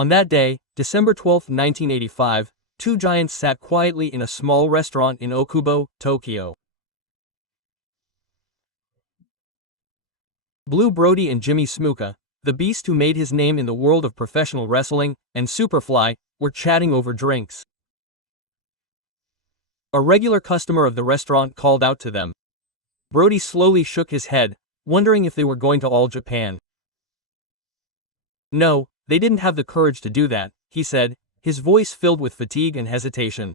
On that day, December 12, 1985, two giants sat quietly in a small restaurant in Okubo, Tokyo. Blue Brody and Jimmy Snuka, the beast who made his name in the world of professional wrestling, and Superfly, were chatting over drinks. A regular customer of the restaurant called out to them. Brody slowly shook his head, wondering if they were going to All Japan. No, they didn't have the courage to do that, he said, his voice filled with fatigue and hesitation.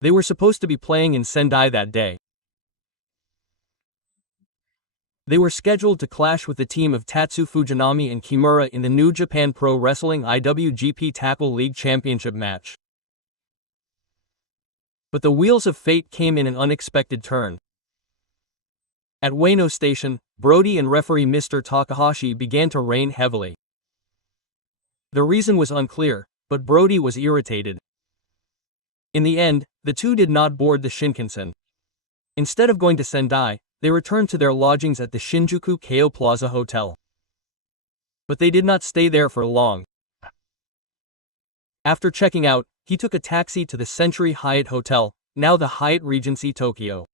They were supposed to be playing in Sendai that day. They were scheduled to clash with the team of Tatsu Fujinami and Kimura in the New Japan Pro Wrestling IWGP Tackle League Championship match. But the wheels of fate came in an unexpected turn. At Ueno Station, Brody and referee Mr. Takahashi began to rain heavily. The reason was unclear, but Brody was irritated. In the end, the two did not board the Shinkansen. Instead of going to Sendai, they returned to their lodgings at the Shinjuku Keio Plaza Hotel. But they did not stay there for long. After checking out, he took a taxi to the Century Hyatt Hotel, now the Hyatt Regency Tokyo.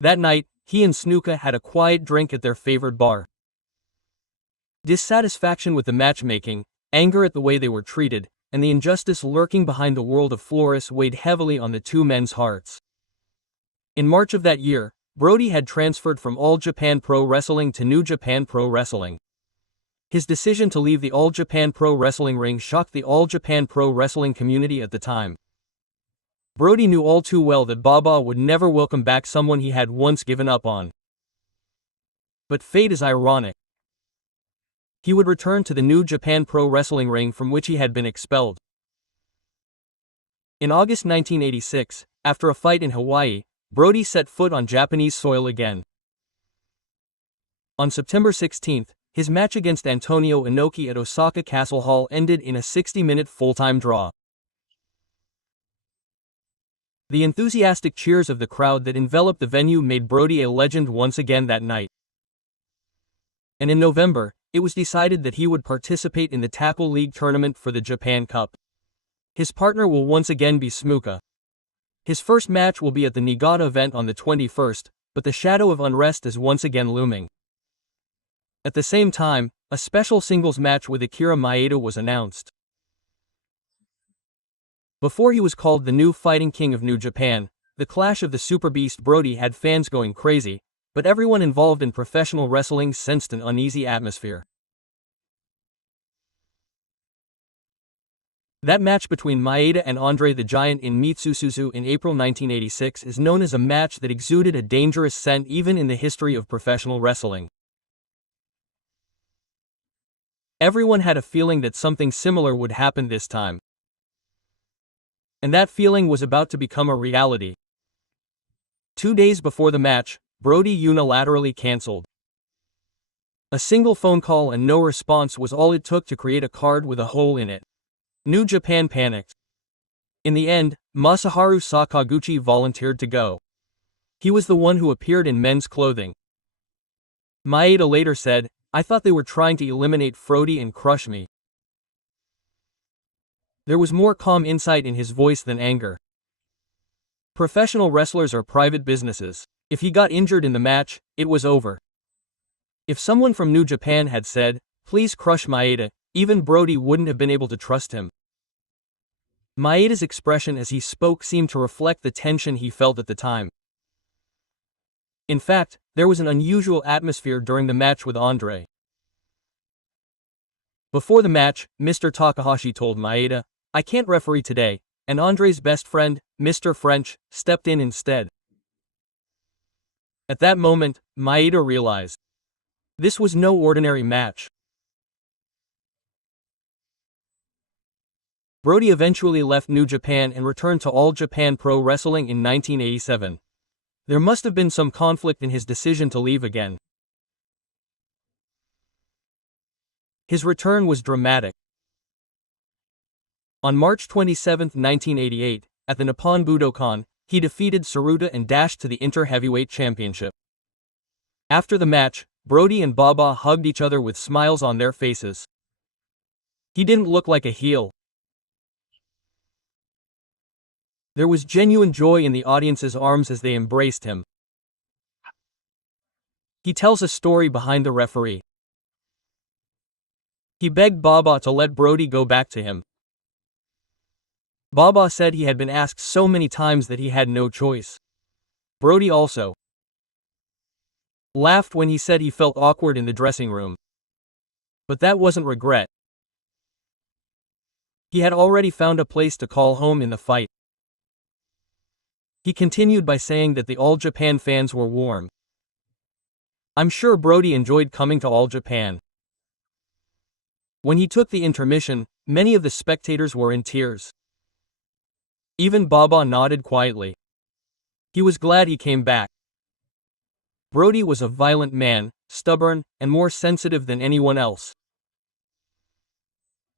That night, he and Snuka had a quiet drink at their favorite bar. Dissatisfaction with the matchmaking, anger at the way they were treated, and the injustice lurking behind the world of Flores weighed heavily on the two men's hearts. In March of that year, Brody had transferred from All Japan Pro Wrestling to New Japan Pro Wrestling. His decision to leave the All Japan Pro Wrestling ring shocked the All Japan Pro Wrestling community at the time. Brody knew all too well that Baba would never welcome back someone he had once given up on. But fate is ironic. He would return to the New Japan Pro Wrestling ring from which he had been expelled. In August 1986, after a fight in Hawaii, Brody set foot on Japanese soil again. On September 16, his match against Antonio Inoki at Osaka Castle Hall ended in a 60-minute full-time draw. The enthusiastic cheers of the crowd that enveloped the venue made Brody a legend once again that night. And in November, it was decided that he would participate in the Tackle League tournament for the Japan Cup. His partner will once again be Snuka. His first match will be at the Niigata event on the 21st, but the shadow of unrest is once again looming. At the same time, a special singles match with Akira Maeda was announced. Before he was called the new Fighting King of New Japan, the clash of the Super Beast Brody had fans going crazy, but everyone involved in professional wrestling sensed an uneasy atmosphere. That match between Maeda and Andre the Giant in Mitsusuzu in April 1986 is known as a match that exuded a dangerous scent even in the history of professional wrestling. Everyone had a feeling that something similar would happen this time. And that feeling was about to become a reality. 2 days before the match, Brody unilaterally cancelled. A single phone call and no response was all it took to create a card with a hole in it. New Japan panicked. In the end, Masaharu Sakaguchi volunteered to go. He was the one who appeared in men's clothing. Maeda later said, "I thought they were trying to eliminate Frody and crush me." There was more calm insight in his voice than anger. Professional wrestlers are private businesses. If he got injured in the match, it was over. If someone from New Japan had said, "Please crush Maeda," even Brody wouldn't have been able to trust him. Maeda's expression as he spoke seemed to reflect the tension he felt at the time. In fact, there was an unusual atmosphere during the match with Andre. Before the match, Mr. Takahashi told Maeda, "I can't referee today," and Andre's best friend, Mr. French, stepped in instead. At that moment, Maeda realized. This was no ordinary match. Brody eventually left New Japan and returned to All Japan Pro Wrestling in 1987. There must have been some conflict in his decision to leave again. His return was dramatic. On March 27, 1988, at the Nippon Budokan, he defeated Tsuruta and dashed to the Inter Heavyweight Championship. After the match, Brody and Baba hugged each other with smiles on their faces. He didn't look like a heel. There was genuine joy in the audience's arms as they embraced him. He tells a story behind the referee. He begged Baba to let Brody go back to him. Baba said he had been asked so many times that he had no choice. Brody also laughed when he said he felt awkward in the dressing room. But that wasn't regret. He had already found a place to call home in the fight. He continued by saying that the All Japan fans were warm. I'm sure Brody enjoyed coming to All Japan. When he took the intermission, many of the spectators were in tears. Even Baba nodded quietly. He was glad he came back. Brody was a violent man, stubborn, and more sensitive than anyone else.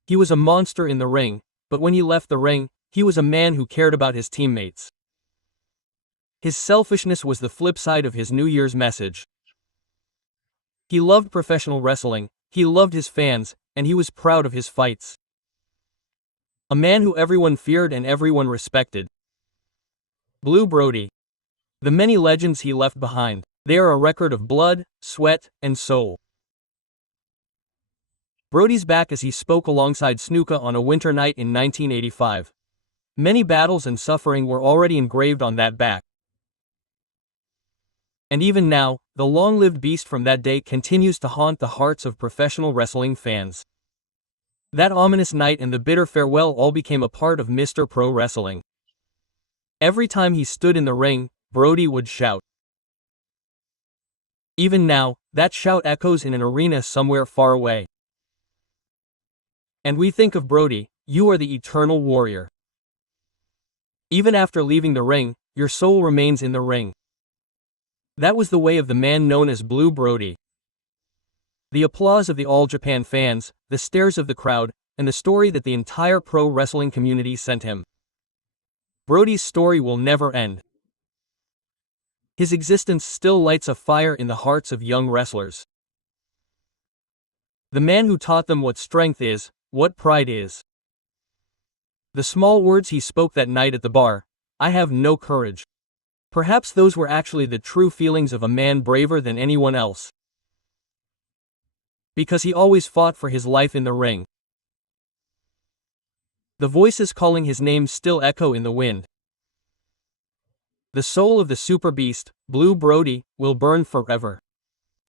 He was a monster in the ring, but when he left the ring, he was a man who cared about his teammates. His selfishness was the flip side of his New Year's message. He loved professional wrestling, he loved his fans, and he was proud of his fights. A man who everyone feared and everyone respected. Blue Brody. The many legends he left behind, they are a record of blood, sweat, and soul. Brody's back as he spoke alongside Snuka on a winter night in 1985. Many battles and suffering were already engraved on that back. And even now, the long-lived beast from that day continues to haunt the hearts of professional wrestling fans. That ominous night and the bitter farewell all became a part of Mr. Pro Wrestling. Every time he stood in the ring, Brody would shout. Even now, that shout echoes in an arena somewhere far away. And we think of Brody, you are the eternal warrior. Even after leaving the ring, your soul remains in the ring. That was the way of the man known as Blue Brody. The applause of the All Japan fans, the stares of the crowd, and the story that the entire pro wrestling community sent him. Brody's story will never end. His existence still lights a fire in the hearts of young wrestlers. The man who taught them what strength is, what pride is. The small words he spoke that night at the bar, I have no courage. Perhaps those were actually the true feelings of a man braver than anyone else. Because he always fought for his life in the ring. The voices calling his name still echo in the wind. The soul of the super beast, Blue Brody, will burn forever.